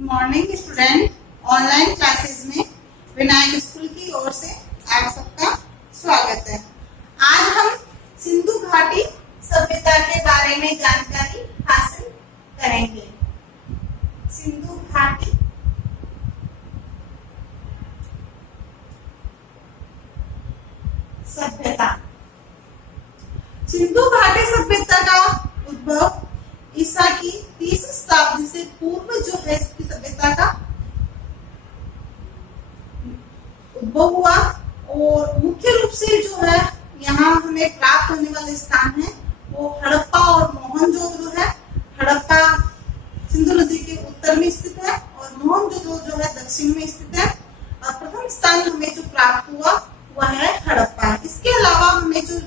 Morning student, online classes में Vinayak school की ओर से आप सबका स्वागत है। आज हम सिंधु घाटी सभ्यता के बारे में जानकारी हासिल करेंगे। सिंधु घाटी सभ्यता। सिंधु घाटी सभ्यता का उद्भव ईसा की 30 शताब्दी से पूर्व जो है इसकी सभ्यता का उद्भव हुआ और मुख्य रूप से जो है यहाँ हमें प्राप्त होने वाले स्थान है वो हड़प्पा और मोहनजोदड़ो है। हड़प्पा सिंधु नदी के उत्तर में स्थित है और मोहनजोदड़ो जो है दक्षिण में स्थित है। और प्रथम स्थान हमें जो प्राप्त हुआ वह है हड़प्पा। इसके अलावा हमें जो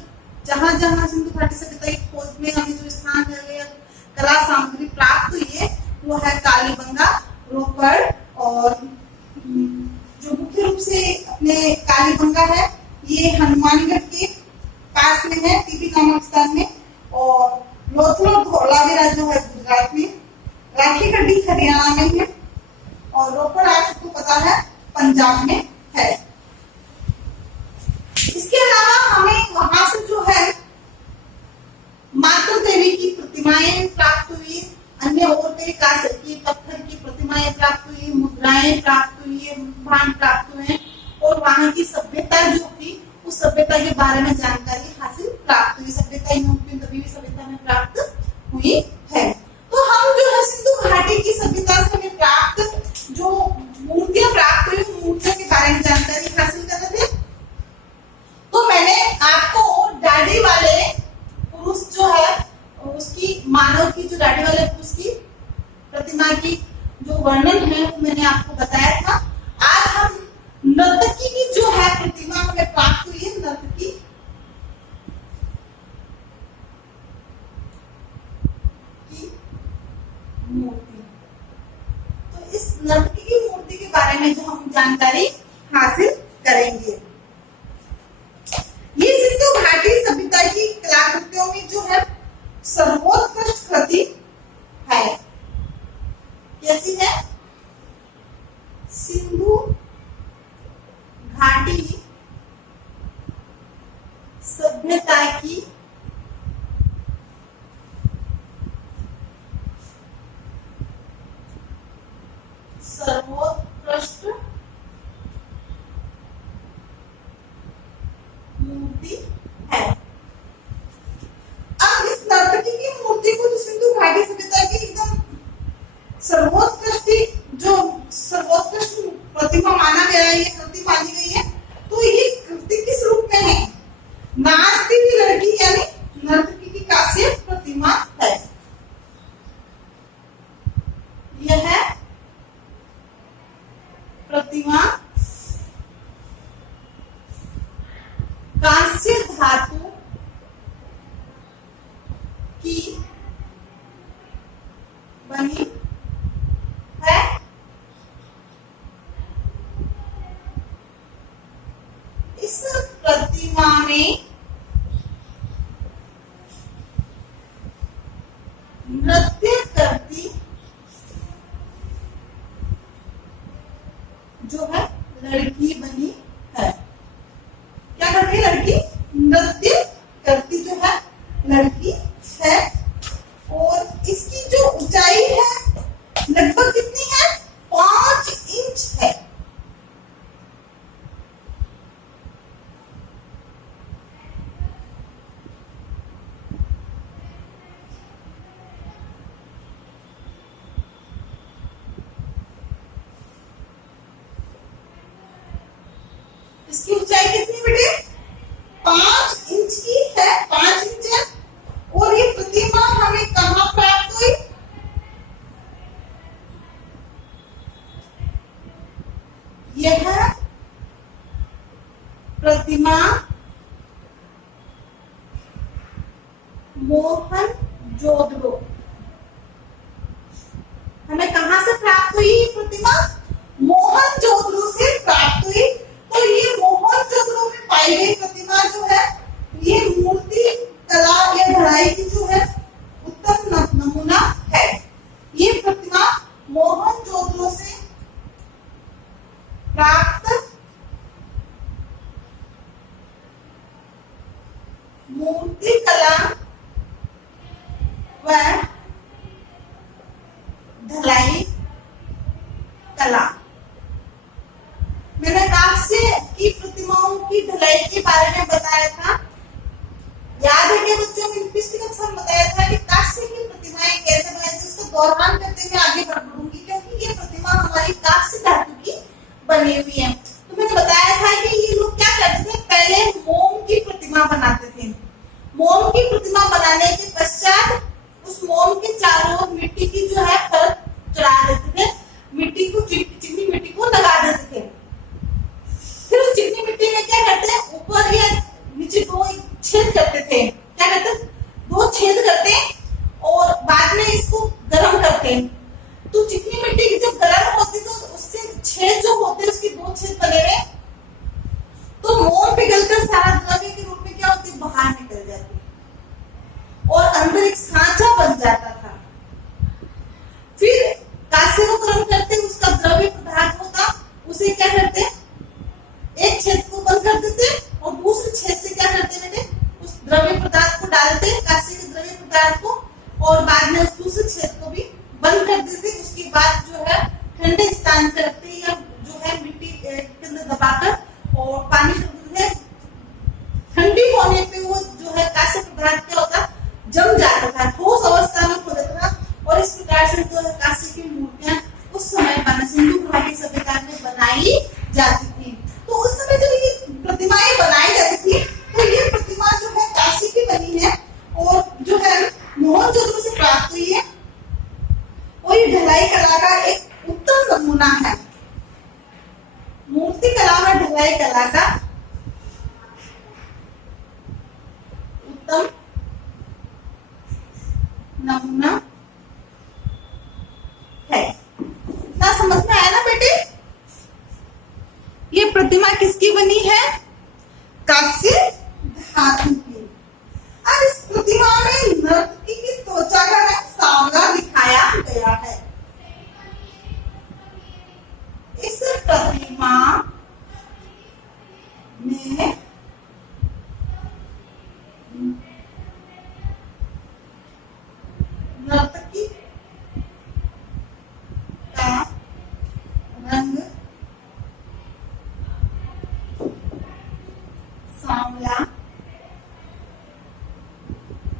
जहां जहां सिंधु घाटी सभ्यता की खोज में हमें जो स्थान है कला सामग्री प्राप्त हुई है वो है कालीबंगा, रोपड़ और जो मुख्य रूप से अपने कालीबंगा है ये हनुमानगढ़ के पास में है, टीबी नामक स्थान में। और लोथलो धोलावीरा जो है गुजरात में, राखी गढ़ी हरियाणा में है और रोपड़ आपको पता है पंजाब में है। इसके अलावा हमें वहां से जो है माता देवी की प्रतिमाएं प्राप्त हुई, अन्य और कई कांस्य की पत्थर की प्रतिमाएं प्राप्त हुई, मुद्राएं प्राप्त हुई, भान प्राप्त हुए और वहां की सभ्यता जो थी उस सभ्यता के बारे में जानकारी हासिल प्राप्त हुई। सभ्यता तभी भी सभ्यता में प्राप्त हुई है। तो हम जो है सिंधु घाटी की सभ्यता से हमें प्राप्त जो मूर्तियां प्राप्त हुई मूर्तियों के बारे में जानकारी हासिल कर रहे थे। तो मैंने आपको दाढ़ी वाले पुरुष जो है उसकी मानव की जो दाढ़ी वाले पुरुष की प्रतिमा की जो वर्णन है वो मैंने आपको बताया था। आज हम नर्तकी की जो है प्रतिमा हमें प्राप्त हुई है, नर्तकी की मूर्ति। तो इस नर्तकी की मूर्ति के बारे में जो हम जानकारी हासिल करेंगे। ये सिंधु घाटी सभ्यता की कलाकृतियों में जो है सर्वोत्कृष्ट कृति है। कैसी है? सिंधु घाटी सभ्यता की सर्वोत्कृष्ट मूर्ति है। अब इस नर्तकी की मूर्ति को जो सिंधु घाटी सभ्यता की एकदम सर्वोत्कृष्ट प्रतिमा माना गया है, ये कृति मानी गई है। तो ये कृति किस रूप में है? नाचती हुई लड़की यानी नर्तकी की कांस्य प्रतिमा है। यह है प्रतिमा कांस्य धातु की बनी है। इस प्रतिमा में नृत्य करती जो है लड़की बनी है। क्या करती है लड़की? नृत्य करती जो है लड़की है। और इसकी जो ऊंचाई है लगभग कितनी है? 5 इंच है। इसकी ऊंचाई कितनी बेटे? 5 इंच की है, 5 इंच है। और ये प्रतिमा हमें कहाँ प्राप्त हुई? यह प्रतिमा मोहनजोदड़ो हमें कहां से प्राप्त हुई? ये प्रतिमा मोहनजोदड़ो से प्राप्त हुई। तो ये मोहनजोदड़ो कला। मैंने कांस्य की प्रतिमाओं की ढलाई के बारे में बताया था, याद है क्या बच्चों? मैंने पिछली कक्षा में बताया था कि कांस्य की प्रतिमाएं कैसे बनाई थी, उसका दोहरान करते हुए आगे बढ़ूंगी क्योंकि ये प्रतिमा हमारी कांस्य धातु की बनी हुई है। तो मैंने बताया था कि ये लोग क्या करते थे, पहले मोम की प्रतिमा बनाते थे। मोम की प्रतिमा बनाने के पश्चात उस मोम के चारों ओर मिट्टी की जो है परत चढ़ा देते थे, मिट्टी को चिकनी मिट्टी को लगा देते थे। फिर उस चिकनी मिट्टी में क्या करते हैं, ऊपर या नीचे दो छेद करते थे। क्या करते हैं? दो छेद करते और बाद में इसको गर्म करते। तो चिकनी मिट्टी की जब गर्म होती तो उससे छेद जो होते उसके दो छेद बने हुए, तो मोम पिघलकर सारा द्रव्य के रूप में क्या होती, बाहर निकल जाती और अंदर एक सांचा बन जाता था। फिर कांस्य को गर्म करते, उसका द्रव्य पदार्थ होता, उसे क्या करते, एक छेद को बंद कर देते और दूसरे छेद से क्या करते बेटे, उस द्रव्य पदार्थ को डालते, कांस्य के द्रव्य पदार्थ को, और बाद में उस दूसरे छेद को भी बंद कर देते। उसके बाद जो है ठंडे स्थान पर रखते या जो है मिट्टी के अंदर दबाकर और पानी से ठंडी होने पे वो जो है कांस्य पदार्थ क्या होता, जम जाता था, ठोस अवस्था में हो जाता था। और इस प्रकार से जो है कांस्य की मूर्तियां उस समय सिंधु घाटी सभ्यता में बनाई जाती थी। तो उस समय जब ये प्रतिमाएं बनाई जाती थी तो ये प्रतिमा जो है कांस्य की बनी है और जो है मोहनजोदड़ो से प्राप्त हुई है और ये ढलाई कला का एक उत्तम नमूना है। मूर्ति कला में ढलाई कला का उत्तम नमूना है। ना समझ में आया ना बेटे? ये प्रतिमा किसकी बनी है? कांस्य धातु की। अब इस प्रतिमा में नर्तकी की त्वचा का रंग सांवला दिखाया गया है। इस प्रतिमा में नर्तकी का रंग सांवला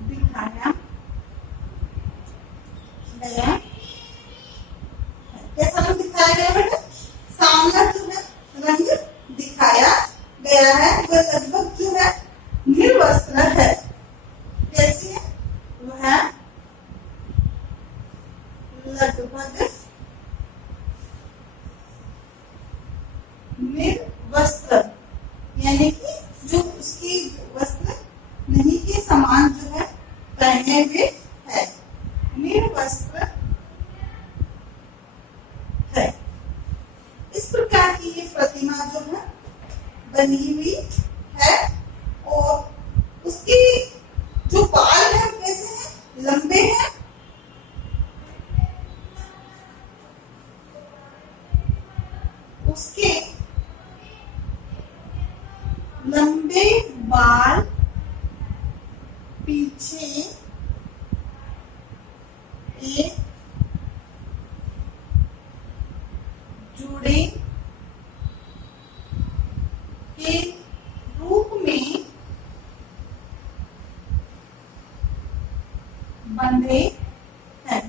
दिखाया गया। कैसा रंग दिखाया गया बेटा? सांवला जो है रंग दिखाया गया है। वह लगभग जो है निर्वस्त्र है। कैसी है? वह लगभग निर्वस्त्र, यानी कि जो उसकी वस्त्र नहीं के समान जो है पहने हुए है, निर्वस्त्र है। इस प्रकार की ये प्रतिमा जो है बनी हुई है और उसकी जो बाल है कैसे हैं? लंबे हैं। उसके लंबे बाल पीछे एक जुड़े के रूप में बंधे हैं।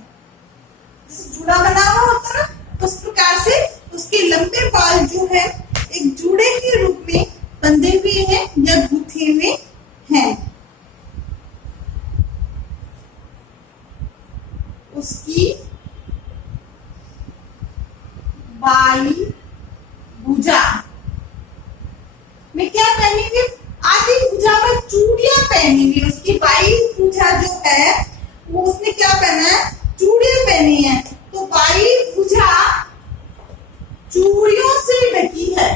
जैसे जुड़ा बना हुआ होता ना, तो उस प्रकार से उसके लंबे बाल जो है एक जूड़े के रूप में बंधे हुए हैं या गूंथे हुए हैं। उसकी बाई भुजा में क्या पहनी हुई? आधी भुजा में चूड़ियां पहनी हुई। उसकी बाई भुजा जो है वो उसने क्या पहना है? चूड़ियां पहनी है। तो बाई भुजा चूड़ियों से ढकी है।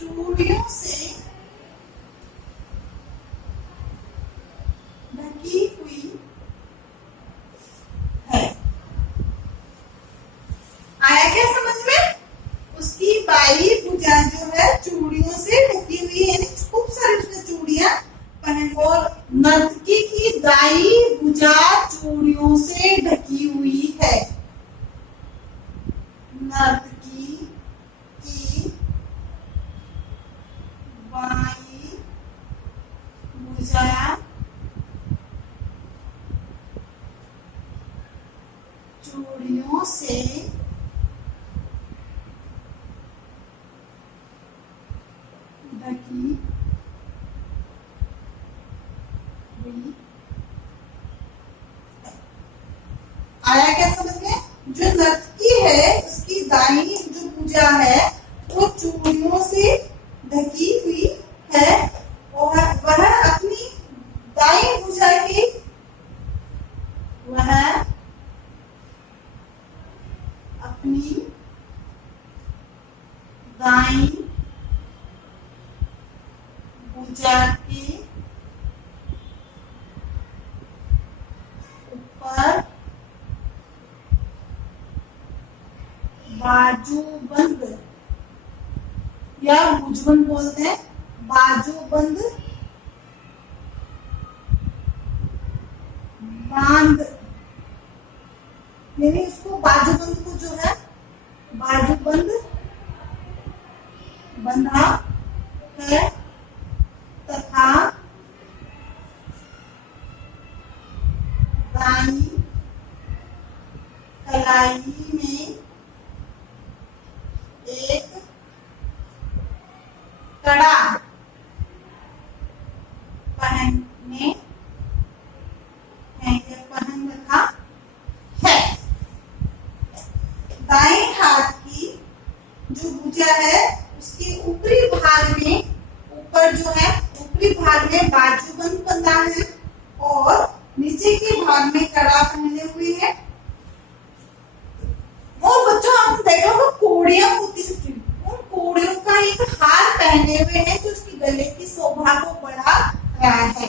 चूड़ियों से ढकी हुई है। आया क्या समझ में? उसकी बाई भुजा जो है चूड़ियों से ढकी हुई है, खूब सारी उसने चूड़ियां पहन, और नर्तकी की दाई भुजा चूड़ियों से ढकी भुजा चूड़ियों से ढकी हुई। आया क्या समझ में? जो नर्तकी है उसकी दाहिनी जो भुजा है वो चूड़ियों से ढकी हुई है और वह अपनी दाई भुजा की अपनी दाई भुजा के ऊपर बाजूबंद या भुजबंद बोलते हैं, बाजूबंद बांध, यानी इसको बाजूबंद को जो है बाजूबंद बंधा है तथा दाई कलाई में एक कड़ा पहनने पहन रखा है। दाएं हाथ की जो भुजा है उसके ऊपरी भाग में, ऊपर जो है ऊपरी भाग में बाजूबंद बंधा है और नीचे के भाग में कड़ा पहने हुए है। और बच्चों हम देखा वो कोड़ियां होती है, उन कोड़ियों का एक हार पहने हुए है जो उसकी गले की शोभा को बढ़ा रहा है।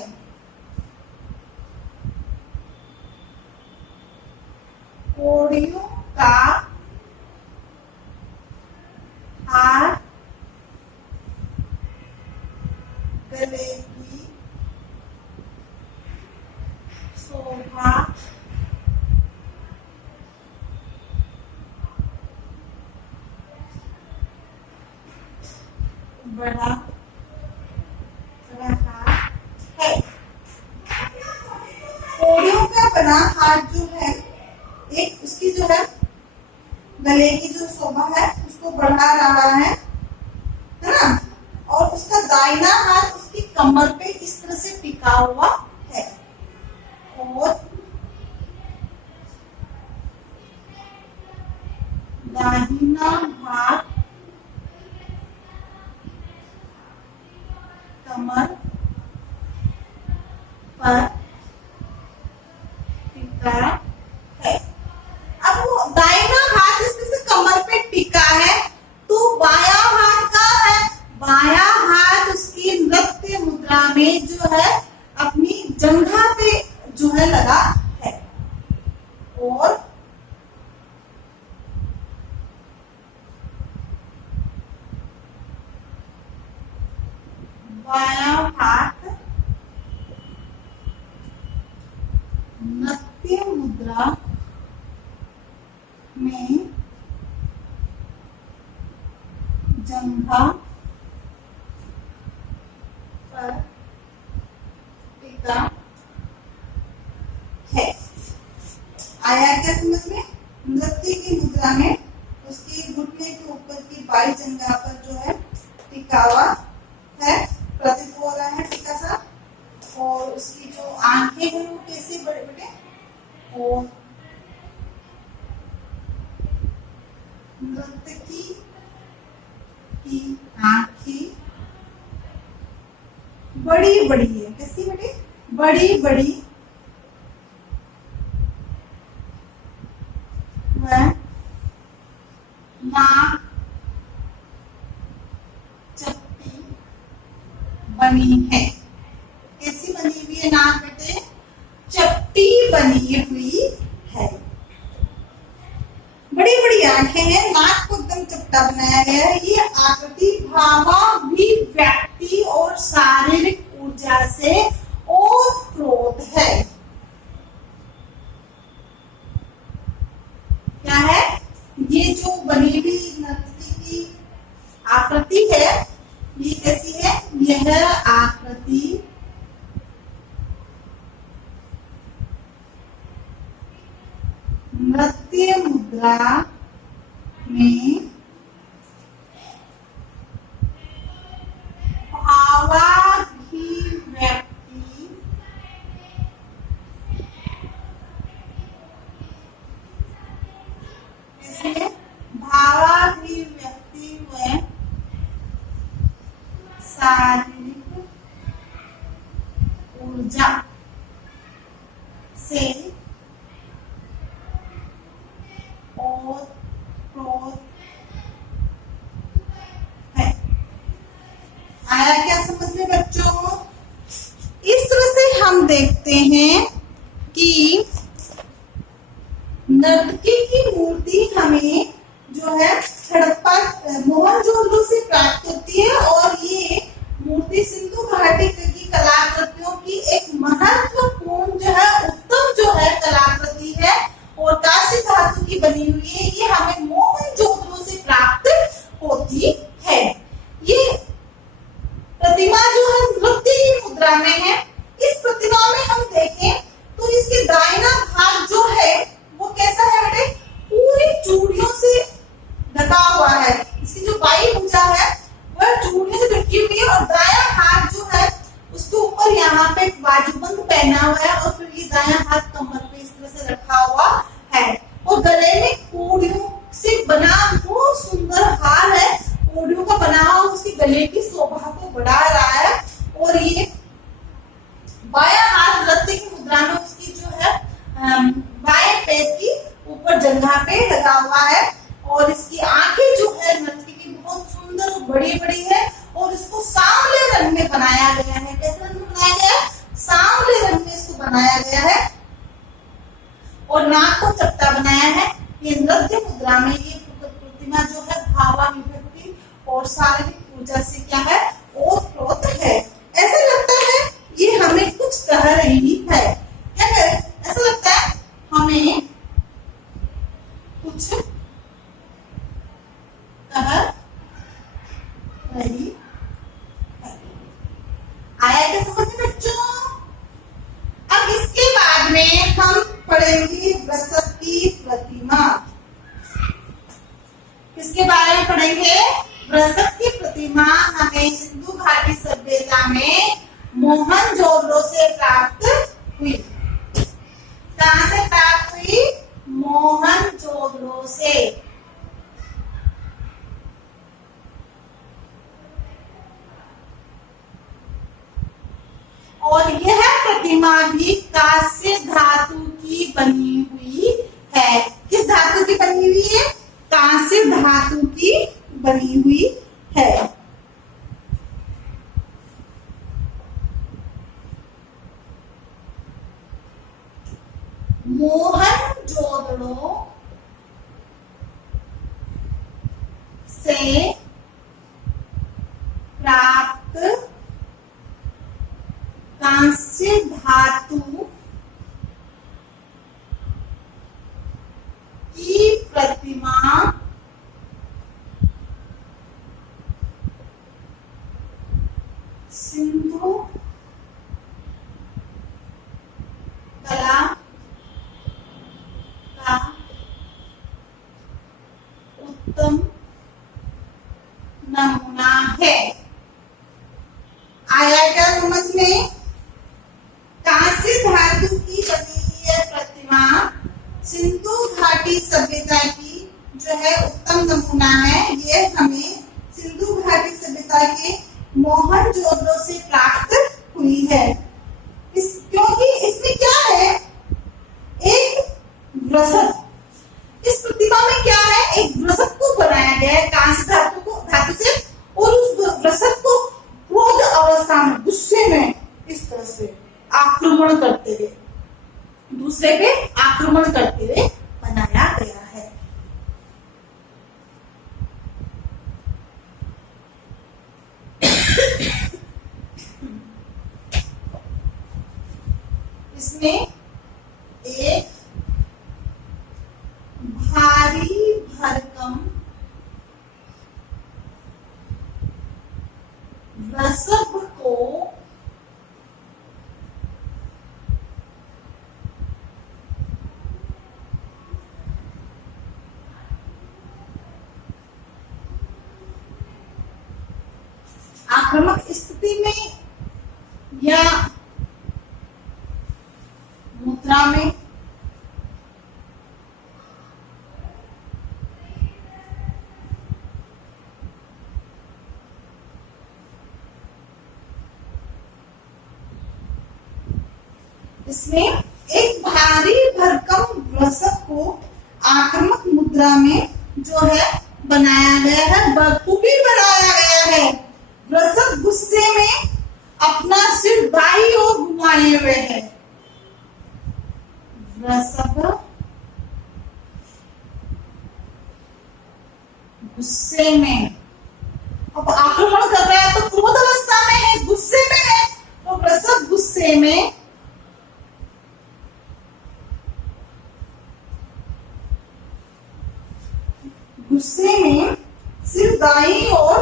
कोड़ियों का हार गले की शोभा बढ़ा रहा है। कोड़ियों का बना हार जो है एक उसकी जो है गले की जो शोभा है उसको बढ़ा रहा है ना, और उसका दाहिना हाथ उसकी कमर पे इस तरह से टिका हुआ है और दाहिना हाथ कमर पर टिका है। अब वो दाहिना हाथ इसमें कमर पे टिका है तो बायां हाथ का है, बायां हाथ उसकी नृत्य मुद्रा में जो है अपनी जंघा पे जो है लगा है और बायां हाथ नृत्य मुद्रा में जंघा पर टिका है। आया क्या समझ में? नृत्य की मुद्रा में उसकी घुटने के ऊपर की बाई जंघा पर जो है टिका हुआ है, प्रतीत हो रहा है टिका सा, और उसकी जो आंखें हैं वो कैसे बड़े बड़े और नर्तकी की आंखें बड़ी बड़ी है, कैसी बड़ी? बड़ी बड़ी, वह नाक चपटी बनी है। कैसी बनी हुई है नाक बेटे? चपटी बनी हुई है। बड़ी बड़ी आंखें हैं, नाक को एकदम चपटा बनाया गया है। ये आकृति भावाभिव्यक्ति और शारीरिक ऊर्जा से ओतप्रोत है। क्या है? ये जो बनी हुई नर्तकी की आकृति है ये कैसी है? यह आकृति नृत्य मुद्रा में भावाभिव्यक्ति इसमें भावाभिव्यक्ति में शारीरिक ऊर्जा से ओतप्रोत है। आया क्या समझ में बच्चों? इस तरह से हम देखते हैं कि नर्तकी की मूर्ति हमें जो है हड़प्पा मोहनजोदड़ो से प्राप्त होती है और ये मूर्ति सिंधु घाटी की कलाकृतियों की एक महत्वपूर्ण जो है उत्तम जो है कलाकृति है और कांस्य धातु की बनी हुई है। ये हमें मोहनजोदड़ो से प्राप्त होती है। ये प्रतिमा जो है नृत्य की मुद्रा में है। इस प्रतिमा में हम देखें तो इसके दाहिना भाग जो है वो कैसा है बेटे? पूरी चूड़ियों से ढका हुआ है। इसकी जो बाई भुजा है वह चूड़ियों से ढकी हुई है और दायां हाथ जो है उसके ऊपर यहाँ पे बाजूबंद पहना हुआ है और फिर ये दायां हाथ कमर पे इस तरह से रखा हुआ है और गले में कोड़ियों से बना बहुत सुंदर हार है। कोड़ियों का बना हुआ उसकी गले की शोभा को बढ़ा रहा है और ये बायां हाथ नृत्य की मुद्रा में उसकी जो है बाएं पैर की ऊपर जंघा पे लगा हुआ है और इसकी आंखें जो है नृत्य की बहुत सुंदर और बड़ी बड़ी है और इसको सांवले रंग में बनाया गया है। कैसे रंग में बनाया गया है? सांवले रंग में इसको बनाया गया है और नाक को चपटा बनाया है। ये नृत्य मुद्रा में ये प्रतिमा जो है भावाभिव्यक्ति और शारीरिक ऊर्जा से क्या है? ओतप्रोत है। ऐसा लगता है ये हमें कुछ कह रही है। क्या कह? ऐसा लगता है हमें कुछ कह रही है। आया क्या समझ में बच्चों? अब इसके बाद में हम पढ़ेंगे वृषभ की प्रतिमा। किसके बारे में पढ़ेंगे? वृषभ की प्रतिमा हमें सिंधु घाटी सभ्यता में मोहनजोदड़ो से प्राप्त हुई। कहां से प्राप्त हुई? मोहनजोदड़ो से। और यह प्रतिमा भी कांस्य धातु की बनी हुई है। किस धातु की बनी हुई है? कांस्य धातु की बनी हुई है। मोहनजोदड़ो से प्राप्त कांस्य धातु की प्रतिमा सिंधु कला का उत्तम नमूना है। आया क्या समझ में? कांस्य धातु की बनी यह प्रतिमा सिंधु घाटी सभ्यता की जो है उत्तम नमूना है। ये हमें सिंधु घाटी सभ्यता के मोहनजोदड़ो से प्राप्त हुई है। क्योंकि इसमें क्या है? एक वृषभ। इस प्रतिमा में क्या है? एक वृषभ को बनाया गया है कांस्य धातु से और उस वृषभ को क्रोध अवस्था में गुस्से में इस तरह से आक्रमण करते हुए दूसरे पे आक्रमण करते हुए बनाया गया है। इसमें एक भारी भरकम वृषभ को आक्रामक स्थिति में या मुद्रा में? इसमें एक भारी भरकम वृषभ को आक्रामक मुद्रा में जो है बनाया गया है, बखूबी बनाया गया है। वृषभ गुस्से में अपना सिर दाईं ओर घुमाए हुए है। वृषभ गुस्से में, अब आक्रमण कर रहा है तो क्रोध अवस्था में है, गुस्से में है, तो वृषभ गुस्से में सिर दाईं ओर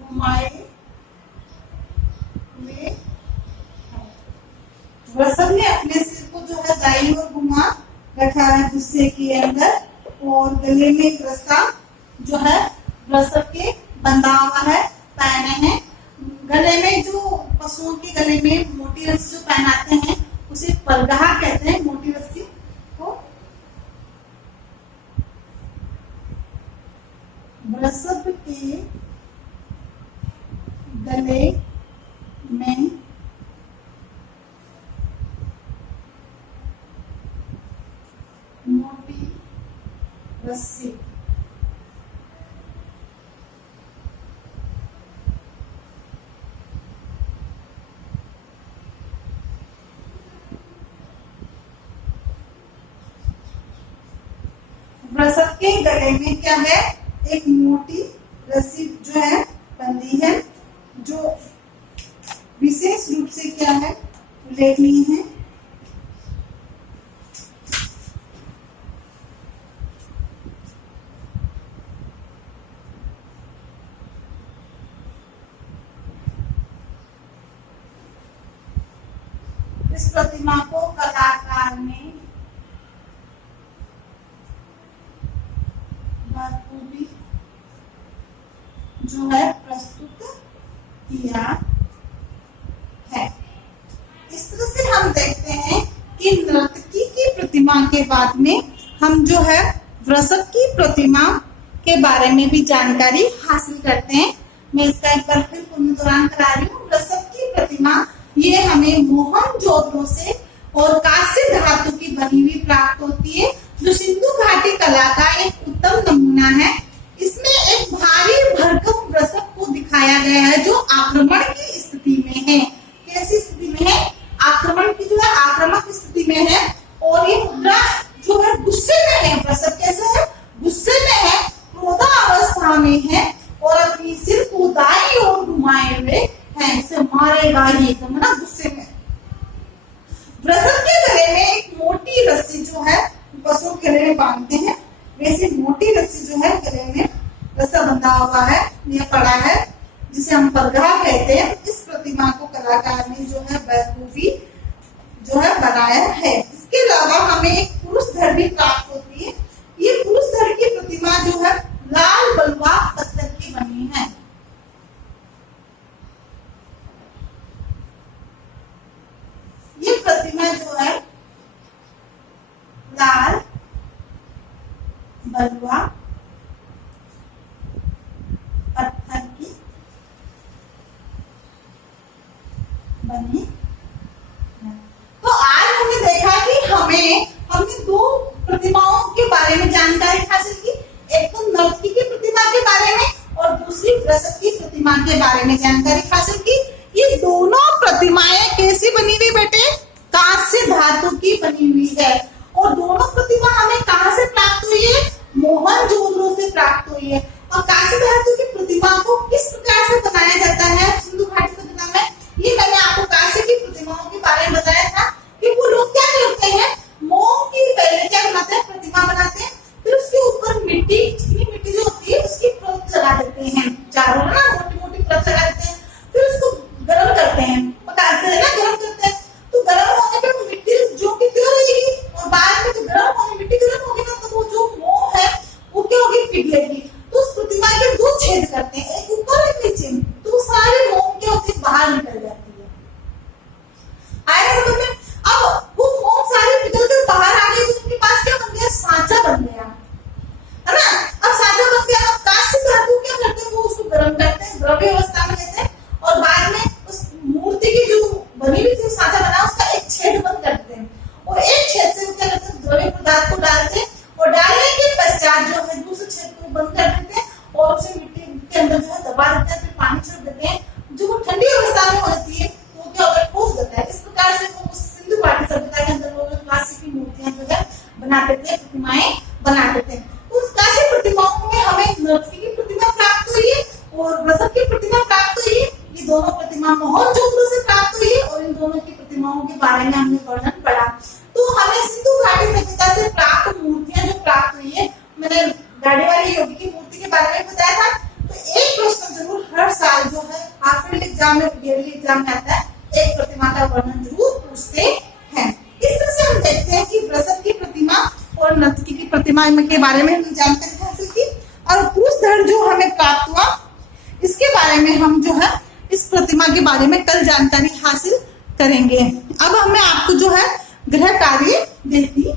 घुमाए हुए। वृषभ ने अपने सिर को जो है दाईं ओर घुमा रखा है गुस्से के अंदर, और गले में एक रस्सा जो है वृषभ के बंधा हुआ है, पहने हैं। गले में जो पशुओं के गले में मोटी रस्सी जो पहनाते हैं उसे परगहा कहते हैं, मोटी रस्सी को। वृषभ के गले में मोटी रस्सी वृषभ के गले में क्या है, एक मोटी रस्सी जो है बंधी है, जो विशेष रूप से क्या है उल्लेखनीय है। इस प्रतिमा को कलाकार ने बखूबी जो है प्रस्तुत किया है। इस तरह से हम देखते हैं कि नर्तकी की प्रतिमा के बाद में हम जो है वृषभ की प्रतिमा के बारे में भी जानकारी हासिल करते हैं। मैं इसका एक बार फिर पुनरुद्धारण करा रही हूँ। वृषभ की प्रतिमा ये हमें मोहनजोदड़ो से और कांस्य धातु की बनी हुई प्राप्त होती है, जो सिंधु घाटी कला का एक उत्तम नमूना है। इसमें एक भारी भरकम वृषभ को दिखाया गया है जो आक्रमण की स्थिति में है। कैसी स्थिति में है? आक्रमण की जो है आक्रामक स्थिति में है, और ये मुद्रा जो है गुस्से में है। वृषभ कैसे है? गुस्से में है, क्रोधावस्था में है, और अपनी सिर को दाईं ओर घुमाए हुए है। इसे मारेगा ही एकदम ना, गुस्से में। वृषभ के गले में एक मोटी रस्सी जो है पशु के गले में बांधते हैं, वैसे मोटी रस्सी जो है गले में रस्सा बंधा हुआ है, यह पड़ा है, जिसे हम परगहा कहते हैं। इस प्रतिमा को कलाकार ने जो है बखूबी जो है बनाया है। इसके अलावा हमें एक पुरुष धड़ भी प्राप्त होती है। ये पुरुष धड़ की प्रतिमा जो है लाल बलुआ पत्थर की बनी है। ये प्रतिमा जो है लाल बलुआ पत्थर की बनी है। तो आज हमने देखा कि हमने दो प्रतिमाओं के बारे में जानकारी हासिल की। एक तो नर्तकी की प्रतिमा के बारे में और दूसरी वृषभ की प्रतिमा के बारे में जानकारी हासिल की। ये दोनों प्रतिमाएं कैसी बनी हुई बेटे? कांस्य धातु की बनी हुई है। और दोनों प्रतिमा हमें कहां से प्राप्त हुई है? मोहनजोदड़ो से प्राप्त हुई है। और कांस्य धातु की प्रतिमा को किस प्रकार से बनाया जाता है सिंधु घाटी सभ्यता में? ये मैंने आपको कांस्य की प्रतिमाओं के बारे में बताया था कि वो लोग क्या करते हैं, मोम की पहले क्या बनाते हैं, प्रतिमा बनाते हैं, फिर उसके ऊपर मिट्टी, चिकनी मिट्टी जो होती है उसकी परत लगा देते हैं, चारों ना मोटी मोटी परत लगा देते हैं, फिर उसको गर्म करते हैं, पकाते हैं ना, गर्म करते हैं। तो गर्म होने पे वो मिट्टी प्रतिमाएं बनाते थे। उस कांस्य प्रतिमाओं में हमें नर्तकी की प्रतिमा प्राप्त हुई है और वृषभ की प्रतिमा प्राप्त हुई है। ये दोनों प्रतिमा मोहनजोदड़ो से प्राप्त हुई है और इन दोनों की प्रतिमाओं के बारे में हमने वर्णन पढ़ा। तो हमें सिंधु घाटी सभ्यता से प्राप्त मूर्तियां जो प्राप्त हुई है, मैंने गाड़ी वाली योगी की मूर्ति के बारे में बताया था। तो एक प्रश्न जरूर हर साल जो है हाफ ईयरली एग्जाम में, ईयरली एग्जाम में आता है, एक प्रतिमा का वर्णन जरूर पूछते हैं। इस तरह से हम देखते हैं कि वृषभ की प्रतिमा और नर्तकी की प्रतिमा के बारे में हमने जानकारी हासिल की और पुरुष धड़ जो हमें प्राप्त हुआ इसके बारे में हम जो है इस प्रतिमा के बारे में कल जानकारी हासिल करेंगे। अब मैं आपको जो है गृह कार्य देती हूं।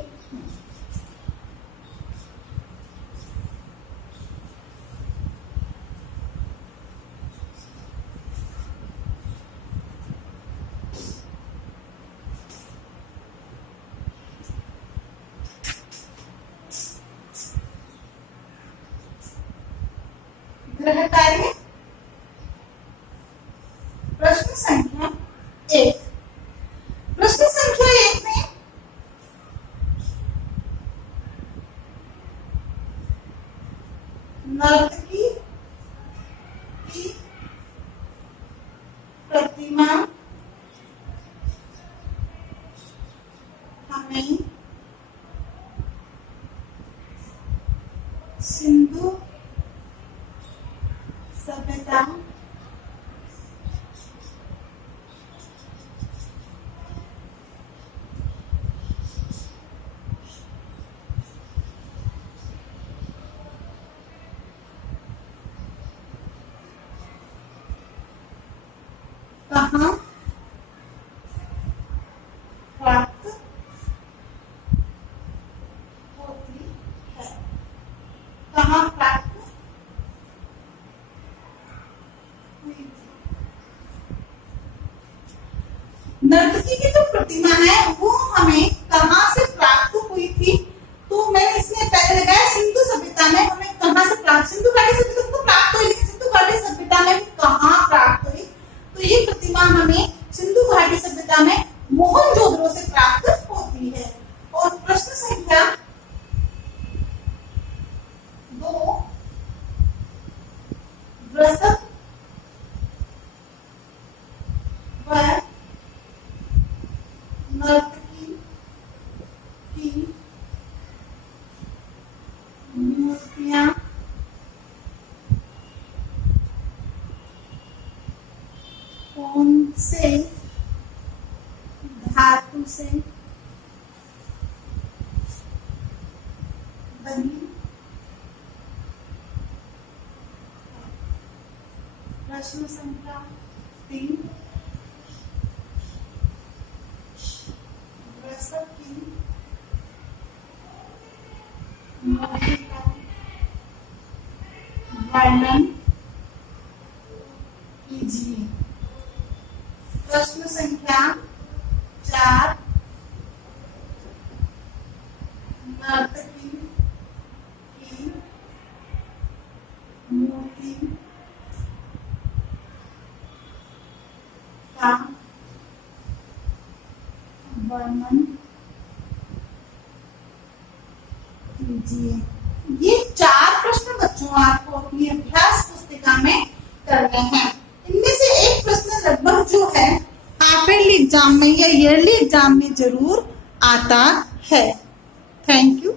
गृह कार्य प्रश्न संख्या 1। प्रश्न संख्या 1 में नर्तकी की प्रतिमा हमें सिंधु सभ्यता कहाँ प्राप्त होती है, कहाँ प्राप्त हुई थी। नर्तकी की जो प्रतिमा है वो हमें कहाँ से प्राप्त हुई थी, तो मैंने इसमें पहले लगाया सिंधु सभ्यता में हमें कहाँ से प्राप्त, सिंधु घाटी सभ्यता को प्राप्त हुई, लेकिन सिंधु घाटी सभ्यता में कहाँ प्राप्त हुई, तो ये प्रतिमा हमें सिंधु घाटी सभ्यता में मोहनजोदड़ो से प्राप्त होती है। और प्रश्न संख्या 2, वृषभ व नर्तकी की मूर्तियां कौन से धातु से बनी है। प्रश्न संख्या 3, वृषभ की मूर्ति का वर्णन कीजिए। प्रश्न संख्या 4, नर्तकी की मूर्ति का वर्णन कीजिए। ये 4 प्रश्न बच्चों आपको अपनी अभ्यास पुस्तिका में करने हैं। इनमें से एक प्रश्न लगभग जो है हाफ ईयरली एग्जाम में या ईयरली एग्जाम में जरूर आता है। Thank you.